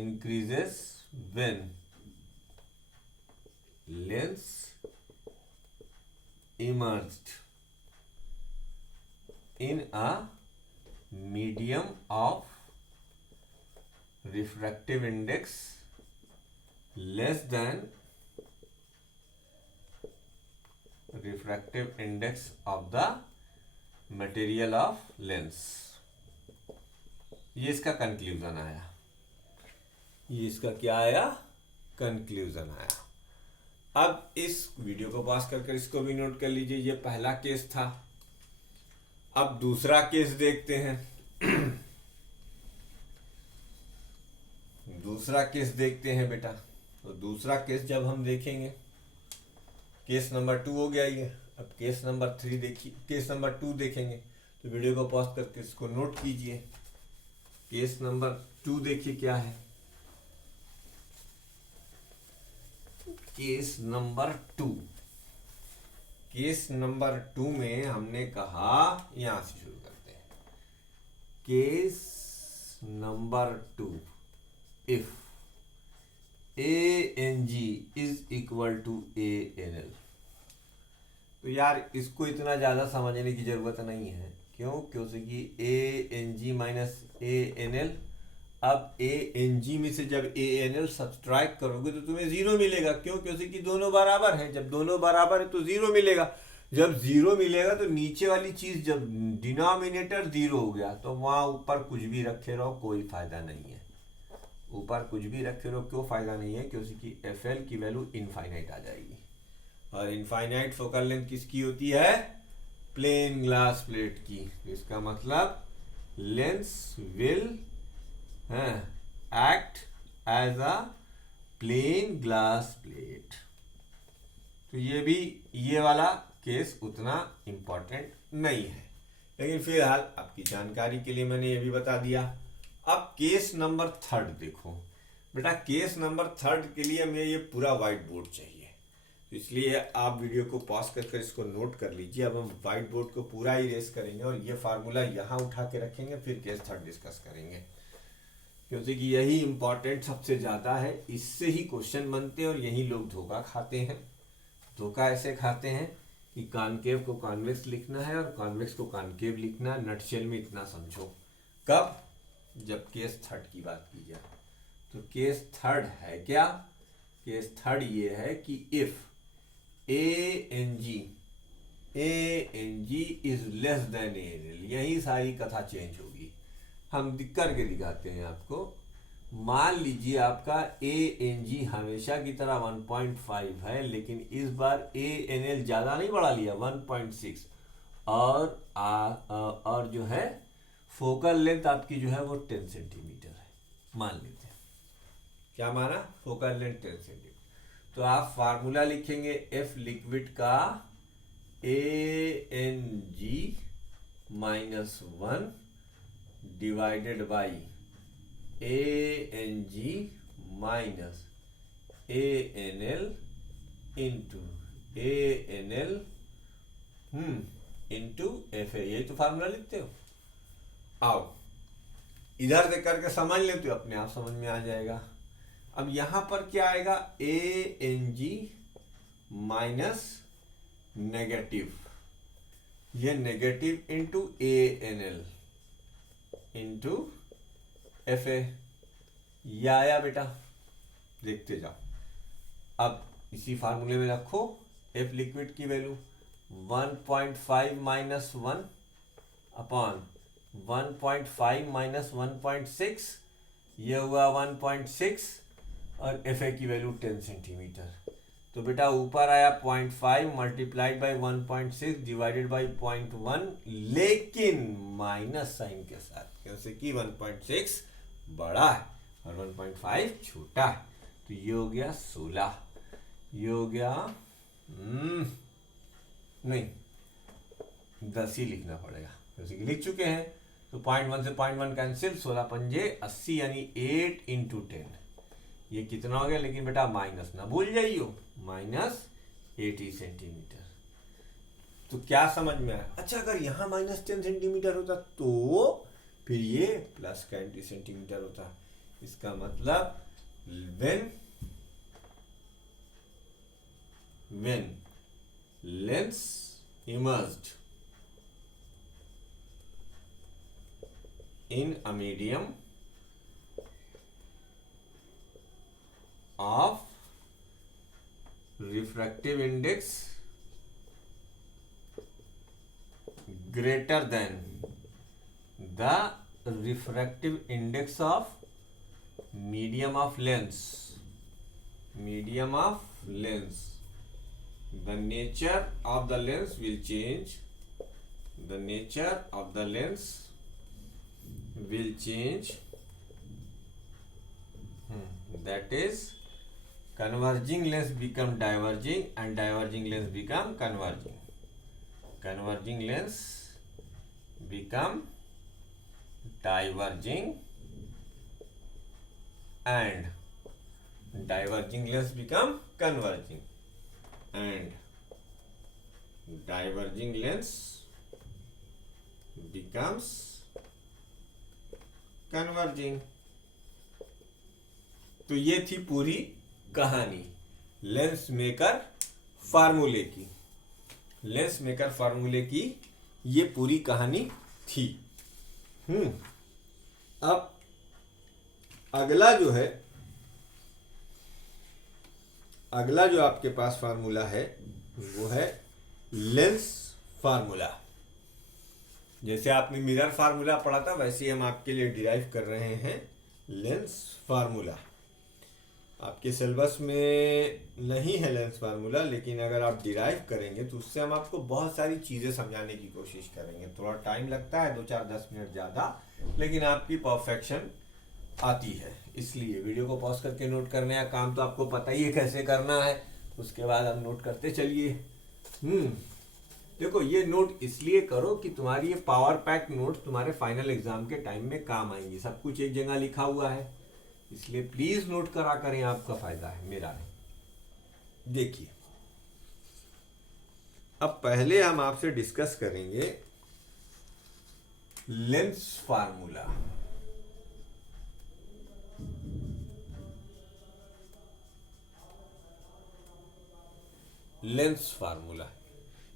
increases when lens emerged in a medium of refractive index less than refractive index of the material of lens। ये इसका conclusion आया, ये इसका क्या आया, कंक्लूजन आया। अब इस वीडियो को पॉज कर इसको भी नोट कर लीजिए, ये पहला केस था। अब दूसरा केस देखते हैं। दूसरा केस देखते हैं बेटा। तो दूसरा केस जब हम देखेंगे, केस नंबर 2 हो गया ये। अब केस नंबर 3 देखिए, केस नंबर 2 देखेंगे। तो वीडियो को पॉज करके इसको नोट कीजिए। केस नंबर 2 देखिए क्या है। केस नंबर 2, केस नंबर 2 में हमने कहा, यहां से शुरू करते हैं। Case number 2, if ANG is equal to ANL। तो यार इसको इतना ज्यादा समझने की जरूरत नहीं है। क्यों? क्योंकि ANG माइनस ANL, अब ANG में से जब ANL सब्सट्रैक्ट करोगे तो तुम्हें 0 मिलेगा। क्यों? क्योंकि दोनों बराबर हैं। जब दोनों बराबर है तो 0 मिलेगा। जब 0 मिलेगा तो नीचे वाली चीज, जब डिनोमिनेटर 0 हो गया तो वहां ऊपर कुछ भी रखे रहो कोई फायदा नहीं है। ऊपर कुछ भी रखे रहो क्यों फायदा नहीं है? क्योंकि FL की वैल्यू इनफाइनाइट आ जाएगी। और इनफाइनाइट फोकल लेंथ किसकी होती है? प्लेन ग्लास प्लेट की। इसका मतलब lens will act as a plane glass plate. तो ये भी, ये वाला केस उतना इंपॉर्टेंट नहीं है, लेकिन फिलहाल आपकी जानकारी के लिए मैंने ये भी बता दिया। अब केस नंबर 3 देखो बेटा। केस नंबर 3 के लिए हमें ये पूरा व्हाइट बोर्ड चाहिए, तो इसलिए आप वीडियो को पॉज कर इसको नोट कर लीजिए। अब हम व्हाइट बोर्ड को पूरा इरेज करेंगे और ये फार्मूला यहाँ उठा के रखेंगे, फिर केस 3 डिस्कस करेंगे, क्योंकि यही इंपॉर्टेंट सबसे ज्यादा है। इससे ही क्वेश्चन बनते हैं और यही लोग धोखा खाते हैं। धोखा ऐसे खाते हैं कि कॉनकेव को कॉन्वेक्स लिखना है और कॉन्वेक्स को कॉनकेव लिखना है। नटशेल में इतना समझो। कब? जब केस 3 की बात की जाए। तो केस 3 है क्या? केस 3 ये है कि if ANG is less than ANL, यही सारी कथा चेंज होगी। हम करके दिखाते हैं आपको। मान लीजिए आपका ANG हमेशा की तरह 1.5 है, लेकिन इस बार ANL ज्यादा नहीं बढ़ा लिया, 1.6, और जो है फोकल लेंथ आपकी जो है वो 10 सेंटीमीटर है, मान लेते हैं। क्या माना? Focal length 10 centimetre. तो आप फार्मूला लिखेंगे F लिक्विड का ANG minus 1 divided by ANG minus ANL into ANL into FA। यही तो फार्मूला लिखते हो। आओ इधर से करके समझ ले तो अपने आप समझ में आ जाएगा। अब यहां पर क्या आएगा? ANG माइनस नेगेटिव, ये negative into ANL into FA। ये आया बेटा, देखते जाओ। अब इसी फार्मूले में रखो F लिक्विड की वैल्यू 1.5 माइनस 1 अपॉन 1.5 माइनस 1.6, ये हुआ 1.6 और FA की वैल्यू 10 सेंटीमीटर। तो बेटा ऊपर आया 0.5 मल्टीप्लाइड बाई 1.6 डिवाइडेड बाई 0.1, लेकिन माइनस साइन के साथ, क्योंकि 1.6 बड़ा है और 1.5 छोटा है। तो ये हो गया 16, ये हो गया नहीं 10 ही लिखना पड़ेगा, क्योंकि लिख चुके हैं। तो 0.1 से 0.1 कैंसिल, 16 पंजे 80, यानी 8 इंटू 10। ये कितना हो गया? लेकिन बेटा माइनस ना भूल जाइयो, माइनस 80 सेंटीमीटर। तो क्या समझ में आया? अच्छा, अगर यहां माइनस 10 सेंटीमीटर होता तो फिर ये प्लस का 80 सेंटीमीटर होता। इसका मतलब when lens emerged in a medium of refractive index greater than the refractive index of medium of lens, the nature of the lens will change, that is converging lens become diverging and diverging lens become converging, become diverging and diverging lens become converging and diverging lens becomes converging। तो ये थी पूरी कहानी lens maker फार्मूले की ये पूरी कहानी थी। अब अगला जो आपके पास फार्मूला है वो है लेंस फार्मूला। जैसे आपने मिरर फार्मूला पढ़ा था वैसे ही हम आपके लिए डिराइव कर रहे हैं लेंस फार्मूला। आपके सिलेबस में नहीं है लेंस फार्मूला, लेकिन अगर आप डिराइव करेंगे तो उससे हम आपको बहुत सारी चीज़ें समझाने की कोशिश करेंगे। थोड़ा टाइम लगता है, 2-4-10 मिनट ज़्यादा, लेकिन आपकी परफेक्शन आती है। इसलिए वीडियो को पॉज करके नोट करने का काम तो आपको पता ही है कैसे करना है, उसके बाद हम नोट करते चलिए। देखो ये नोट इसलिए करो कि तुम्हारी ये पावर पैक नोट तुम्हारे फाइनल एग्जाम के टाइम में काम आएंगी। सब कुछ एक जगह लिखा हुआ है, इसलिए प्लीज नोट करा करें, आपका फायदा है, मेरा नहीं। देखिए अब पहले हम आपसे डिस्कस करेंगे लेंस फार्मूला।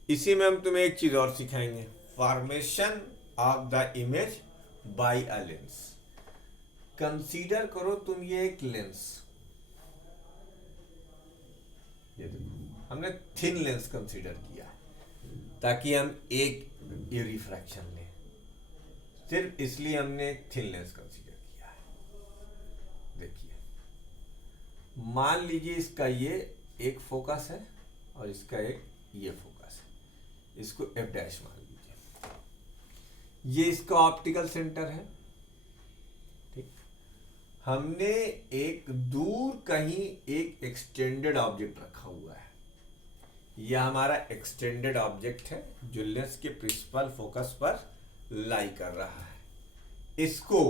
इसी में हम तुम्हें एक चीज और सिखाएंगे, formation of the image by a lens. Consider करो तुम ये एक लेंस, ये देखो हमने थिन लेंस कंसीडर किया ताकि हम एक ये रिफ्रैक्शन लें, सिर्फ इसलिए हमने एक थिन लेंस कंसीडर किया है। देखिए मान लीजिए इसका ये एक फोकस है और इसका एक ये फोकस है, इसको f' मान लीजिए। ये इसका ऑप्टिकल सेंटर है, ठीक। हमने एक दूर कहीं एक एक्सटेंडेड ऑब्जेक्ट रखा हुआ है, यह हमारा एक्सटेंडेड ऑब्जेक्ट है जो लेंस के प्रिंसिपल फोकस पर लाई कर रहा है। इसको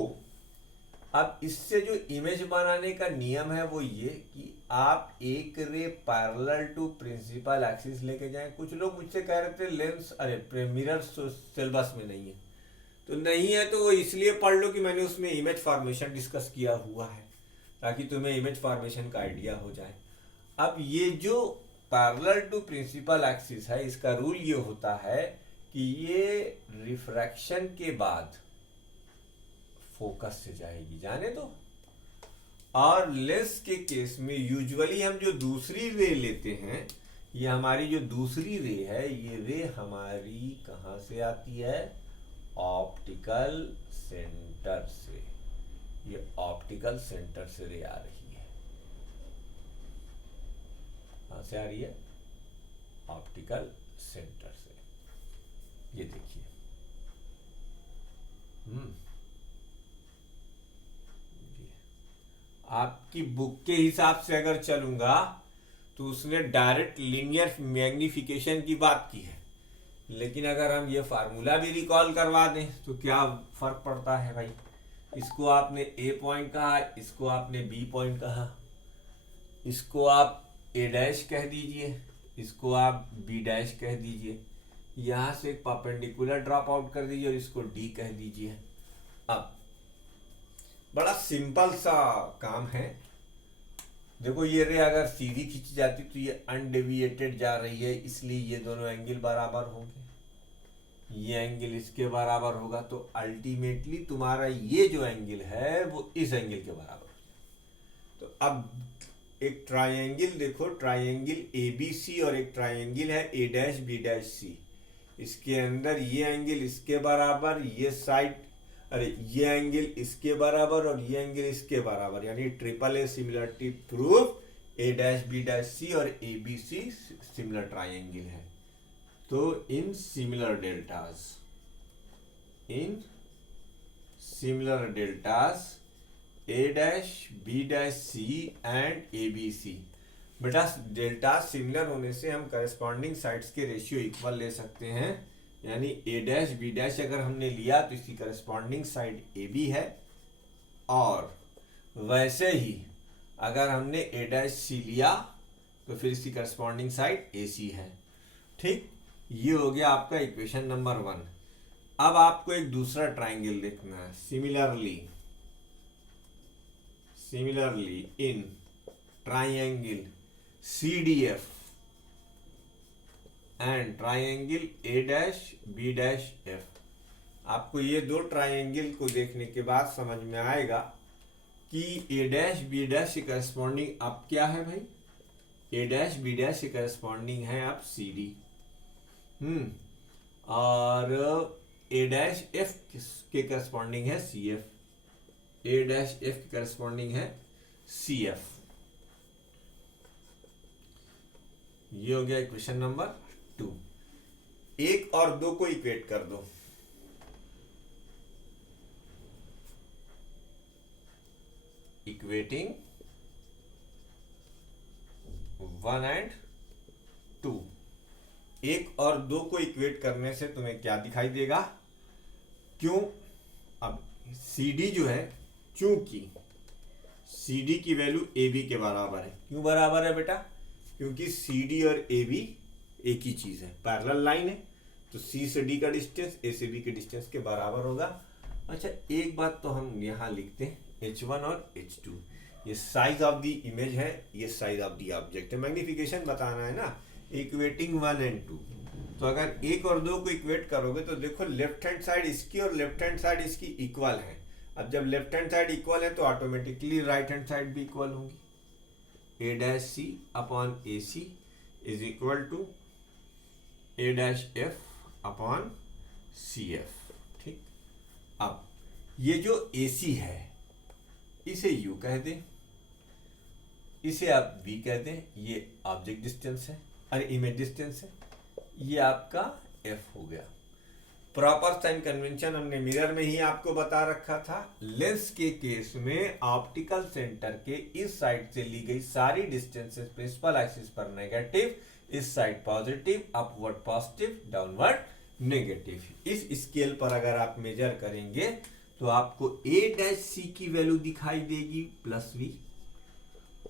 अब इससे जो इमेज बनाने का नियम है वो ये कि आप एक ray parallel to principal axis लेके जाएं। कुछ लोग मुझसे कह रहे थे लेंस मिरर सिलेबस में नहीं है, तो नहीं है तो वो इसलिए पढ़ लो कि मैंने उसमें इमेज फॉर्मेशन डिस्कस किया हुआ है, ताकि तुम्हें इमेज फॉर्मेशन का आइडिया हो जाए। अब ये जो पैरेलल टू प्रिंसिपल एक्सिस है, इसका रूल ये होता है कि ये रिफ्रैक्शन के बाद फोकस से जाएगी, जाने दो। और लेंस के केस में यूजुअली हम जो दूसरी रे लेते हैं, ये हमारी जो दूसरी रे है, ये रे हमारी कहां से आती है? ऑप्टिकल सेंटर से। ये ऑप्टिकल सेंटर से रे आ रही है। कहां से आ रही है? ऑप्टिकल सेंटर से। ये देखिए आपकी बुक के हिसाब से अगर चलूंगा तो उसने डायरेक्ट लीनियर मैग्निफिकेशन की बात की है, लेकिन अगर हम ये फार्मूला भी रिकॉल करवा दें तो क्या फर्क पड़ता है भाई? इसको आपने ए पॉइंट कहा, इसको आपने बी पॉइंट कहा, इसको आप ए डैश कह दीजिए, इसको आप बी डैश कह दीजिए, यहां से एक परपेंडिकुलर ड्रॉप आउट कर दीजिए और इसको डी कह दीजिए। अब बड़ा सिंपल सा काम है। देखो ये रे अगर सीधी खींची जाती तो ये अनडेविएटेड जा रही है, इसलिए ये दोनों एंगल बराबर होंगे, ये एंगल इसके बराबर होगा, तो अल्टीमेटली तुम्हारा ये जो एंगल है वो इस एंगल के बराबर हो जाए। तो अब एक ट्राइंगल देखो, ट्राइंगल एबीसी और एक ट्राइंगल है ए डैश बी डैश सी, इसके अंदर ये एंगल इसके बराबर, ये साइड अरे ये एंगल इसके बराबर और ये एंगल इसके बराबर, यानी triple A similarity proof A dash B dash C और A B C similar triangle है। तो इन similar deltas A dash B dash C and A B C, बेटा डेल्टा सिमिलर होने से हम करस्पॉन्डिंग साइड्स के रेशियो इक्वल ले सकते हैं, यानी ए डैश बी डैश अगर हमने लिया तो इसकी करस्पॉन्डिंग साइड ए बी है, और वैसे ही अगर हमने ए डैश सी लिया तो फिर इसकी करस्पॉन्डिंग साइड ए सी है। ठीक, ये हो गया आपका इक्वेशन नंबर 1। अब आपको एक दूसरा ट्राइंगल देखना है। Similarly in triangle CDF and triangle A dash B dash F, आपको ये दो ट्राइंगल को देखने के बाद समझ में आएगा कि A डैश B डैश के करस्पॉन्डिंग अब क्या है भाई, A डैश B डैश के करस्पॉन्डिंग है अब CD, और A डैश F के करस्पॉन्डिंग है CF, A डैश F के करस्पॉन्डिंग है CF। ये हो गया इक्वेशन नंबर 2। 1 और 2 को इक्वेट कर दो, इक्वेटिंग 1 एंड 2। 1 और 2 को इक्वेट करने से तुम्हें क्या दिखाई देगा, क्यों, अब CD जो है, चूंकि CD की वैल्यू AB के बराबर है। क्यों बराबर है बेटा, क्योंकि CD और AB एक ही चीज है, पैरेलल लाइन है, तो C से D का डिस्टेंस A से B के डिस्टेंस के बराबर होगा। अच्छा एक बात तो हम यहाँ लिखते हैं H1 और H2, ये साइज ऑफ द इमेज है, ये साइज ऑफ द ऑब्जेक्ट है, मैग्निफिकेशन बताना है ना, इक्वेटिंग 1 एंड 2। तो अगर 1 और 2 को इक्वेट करोगे तो देखो लेफ्ट हैंड साइड इसकी और लेफ्ट हैंड साइड इसकी इक्वल है। अब जब लेफ्ट हैंड साइड इक्वल है तो ऑटोमेटिकली राइट हैंड साइड भी इक्वल होंगी। A dash C upon A C is equal to A dash F upon CF। ठीक, अब ये जो AC है इसे U कह दें, इसे आप V कह दें, ये ऑब्जेक्ट डिस्टेंस है, अरे इमेज डिस्टेंस है, ये आपका F हो गया। प्रॉपर साइन कन्वेंशन हमने मिरर में ही आपको बता रखा था। लेंस के केस में ऑप्टिकल सेंटर के इस साइड से ली गई सारी डिस्टेंसेस प्रिंसिपल एक्सिस पर नेगेटिव, इस side positive, upward positive, downward negative. इस स्केल पर अगर आप मेजर करेंगे तो आपको A डैश C की वैल्यू दिखाई देगी +V,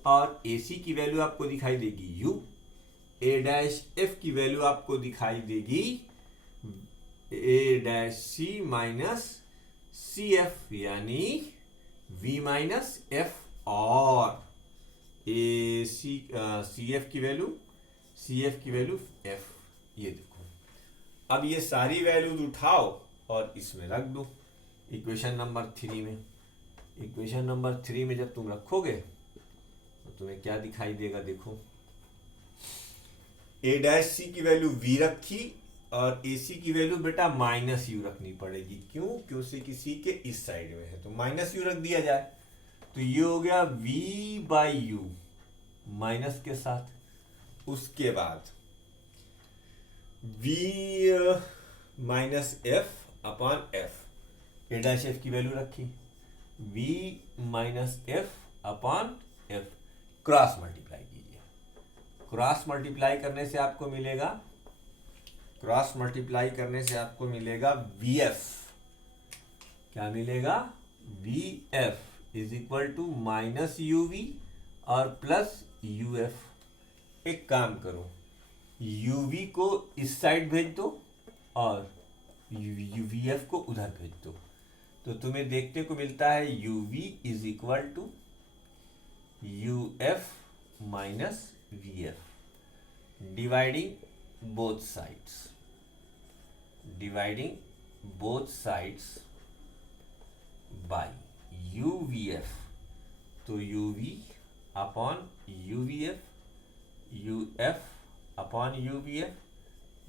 और AC की वैल्यू आपको दिखाई देगी U, A डैश F की वैल्यू आपको दिखाई देगी A dash C minus CF, यानी V माइनस F, और CF की वैल्यू F। ये देखो, अब ये सारी वैल्यूज उठाओ और इसमें रख दो इक्वेशन नंबर 3 में। इक्वेशन नंबर 3 में जब तुम रखोगे तो तुम्हें क्या दिखाई देगा, देखो A डैश C की वैल्यू V रखी और AC की वैल्यू बेटा -U रखनी पड़ेगी। क्यों, क्योंकि C के इस साइड में है तो -U रख दिया जाए, तो ये हो गया V/U माइनस के साथ। उसके बाद V minus F upon F, A dash F की वैल्यू रखी, V minus F upon F, cross multiply कीजिए। क्रॉस मल्टीप्लाई करने से आपको मिलेगा VF। क्या मिलेगा, VF is equal to -UV और +UF। एक काम करो, UV को इस साइड भेज दो और VF को उधर भेज दो, तो तुम्हें देखने को मिलता है UV is equal to UF minus VF, dividing both sides, by UVF। तो UV upon UVF, UF upon UVF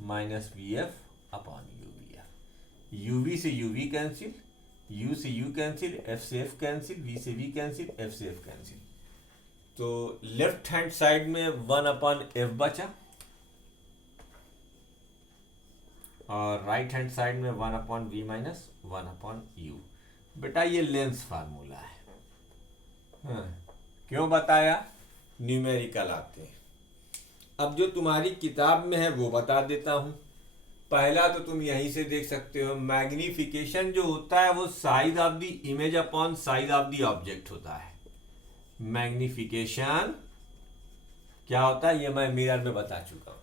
minus VF upon UVF। UV से UV कैंसिल, U से U कैंसिल, F से F कैंसिल, V से V cancel, F से F cancel. तो left hand side में 1 upon F बचा और राइट हैंड साइड में 1 upon V minus 1 upon U। बेटा ये लेंस फार्मूला है। हाँ, क्यों बताया? न्यूमेरिकल आते हैं। अब जो तुम्हारी किताब में है वो बता देता हूं। पहला तो तुम यहीं से देख सकते हो, मैग्निफिकेशन जो होता है वो size of the image upon size of the object होता है। मैग्निफिकेशन क्या होता है ये मैं मिरर में बता चुका हूं।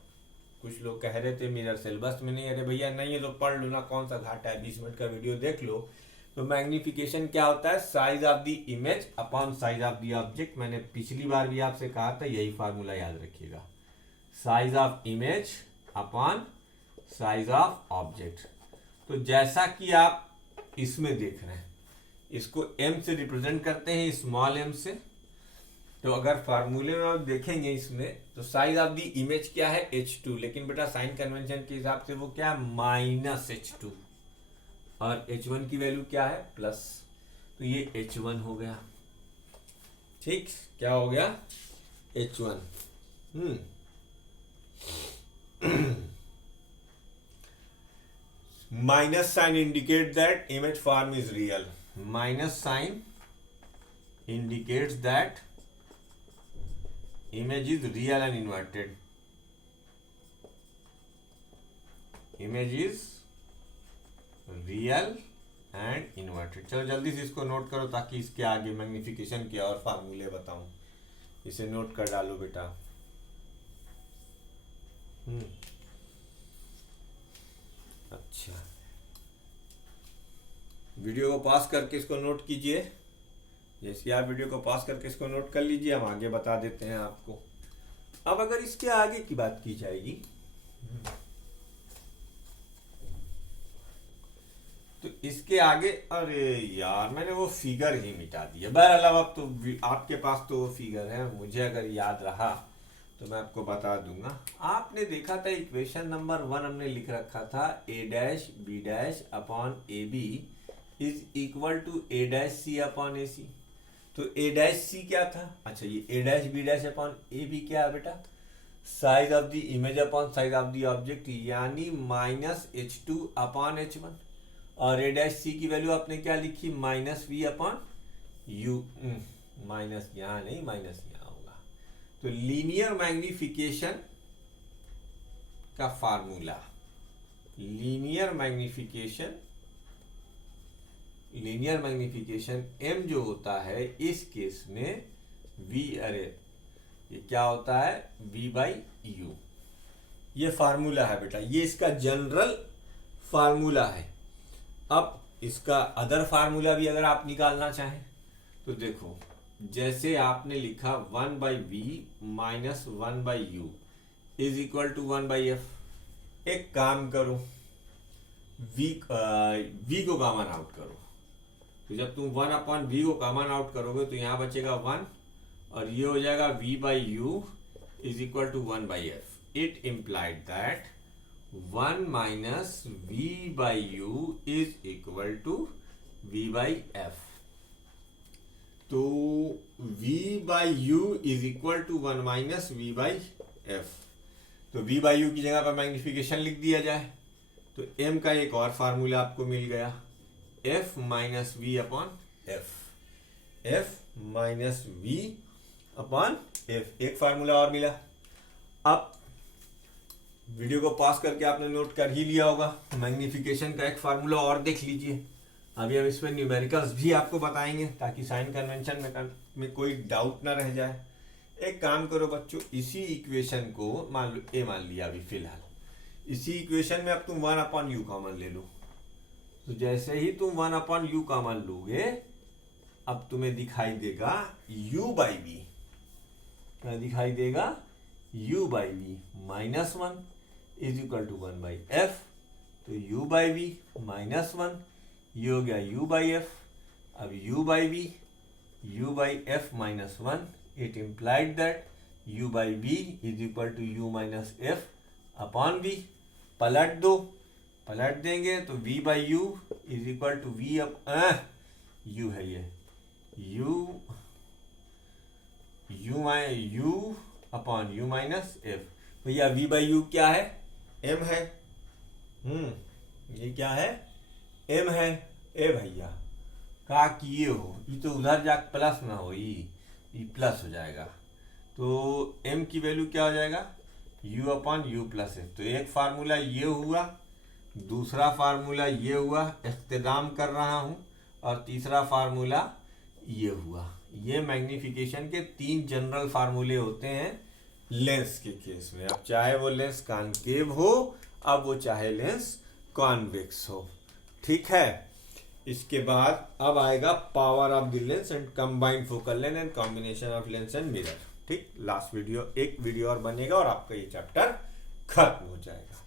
कुछ लोग कह रहे थे मिरर सिलेबस में नहीं, अरे भैया नहीं है तो पढ़ लो ना, कौन सा घाटा है, 20 मिनट का वीडियो देख लो। तो मैग्निफिकेशन क्या होता है? Size of the image upon size of the object. मैंने पिछली बार भी आपसे कहा था, यही फार्मूला याद रखिएगा, size of image upon size of object. तो जैसा कि आप इसमें देख रहे हैं, इसको m से रिप्रेजेंट करते हैं, स्मॉल m से। तो अगर फार्मूले में आप देखेंगे इसमें, तो साइज ऑफ द इमेज क्या है? H2, लेकिन बेटा साइन कन्वेंशन के हिसाब से वो क्या है? माइनस H2, और H1 की वैल्यू क्या है? प्लस। तो ये H1 हो गया। ठीक, क्या हो गया? H1। Minus sign indicate that image form is real. Minus sign indicates that image is real and inverted. Image is real and inverted। चलो जल्दी से इसको नोट करो ताकि इसके आगे मैग्निफिकेशन के और फार्मूले बताऊं। इसे नोट कर डालो बेटा। अच्छा, वीडियो को पॉज करके इसको नोट कीजिए। जैसे आप वीडियो को पॉज करके इसको नोट कर लीजिए, हम आगे बता देते हैं आपको। अब अगर इसके आगे की बात की जाएगी तो इसके आगे, अरे यार मैंने वो फिगर ही मिटा दिया। बहरहाल अब तो आपके पास तो वो फिगर है, मुझे अगर याद रहा तो मैं आपको बता दूंगा। आपने देखा था इक्वेशन नंबर 1 हमने लिख रखा था a dash b dash upon ab is equal to a dash c upon ac। तो a डैश c क्या था? अच्छा, ये a dash b dash upon ab क्या है बेटा? Size of the image upon size of the object, यानी minus H2 upon H1। और a डैश c की वैल्यू आपने क्या लिखी? Minus v upon u। Minus यहाँ नहीं, माइनस यहाँ होगा। तो लीनियर मैग्निफिकेशन का फार्मूला, लीनियर मैग्निफिकेशन m जो होता है इस केस में v, अरे ये क्या होता है? v by u। ये फार्मूला है बेटा, ये इसका जनरल फार्मूला है। अब इसका अदर फार्मूला भी अगर आप निकालना चाहें तो देखो, जैसे आपने लिखा 1 by V minus 1 by U is equal to 1 by F. एक काम करो, v को कॉमन आउट करो। तो जब तुम 1 अपॉन v को कॉमन आउट करोगे तो यहां बचेगा 1 और ये हो जाएगा v by U is equal to 1 by F. It implied that 1 minus v by U is equal to v by F. तो v by U is equal to 1 minus v by F. तो v by U की जगह पर magnification लिख दिया जाए तो m का एक और फार्मूला आपको मिल गया, f minus V upon F. f minus V upon F, एक फार्मूला और मिला। अब वीडियो को पॉज करके आपने नोट कर ही लिया होगा, मैग्निफिकेशन का एक फार्मूला और देख लीजिए। अभी हम इसमें न्यूमेरिकल्स भी आपको बताएंगे ताकि साइन कन्वेंशन में कोई डाउट ना रह जाए। एक काम करो बच्चों, इसी इक्वेशन को मान लो a मान लिया अभी फिलहाल, इसी इक्वेशन में अब तुम 1 अपॉन यू कॉमन ले लो। तो जैसे ही तुम 1/u कॉमन लोगे, अब तुम्हें दिखाई देगा u बाई वी। क्या दिखाई देगा? u by V minus 1 is equal to 1/f। तो u बाई वी माइनस 1, ये हो गया u बाई एफ। अब u by V, u by F minus 1, it implied that u by V is equal to u minus F upon V. पलट दो, पलट देंगे तो v by U is equal to V U है ये U upon U minus F. भैया v by U क्या है? m है। ये क्या है? m है। ए भैया का किए हो, ये तो उधर जा प्लस ना हो, ये प्लस हो जाएगा। तो m की वैल्यू क्या हो जाएगा? u upon you plus F. तो एक फार्मूला ये हुआ, दूसरा फार्मूला ये हुआ, इख्तिदाम कर रहा हूं, और तीसरा फार्मूला ये हुआ। ये मैग्निफिकेशन के 3 जनरल फार्मूले होते हैं लेंस के केस में। अब चाहे वो लेंस कॉनकेव हो, अब वो चाहे लेंस कॉन्वेक्स हो, ठीक है। इसके बाद अब आएगा power of the lens and combined focal length and combination of lens and mirror. ठीक, लास्ट वीडियो, एक वीडियो और बनेगा और आपका ये चैप्टर खत्म हो जाएगा।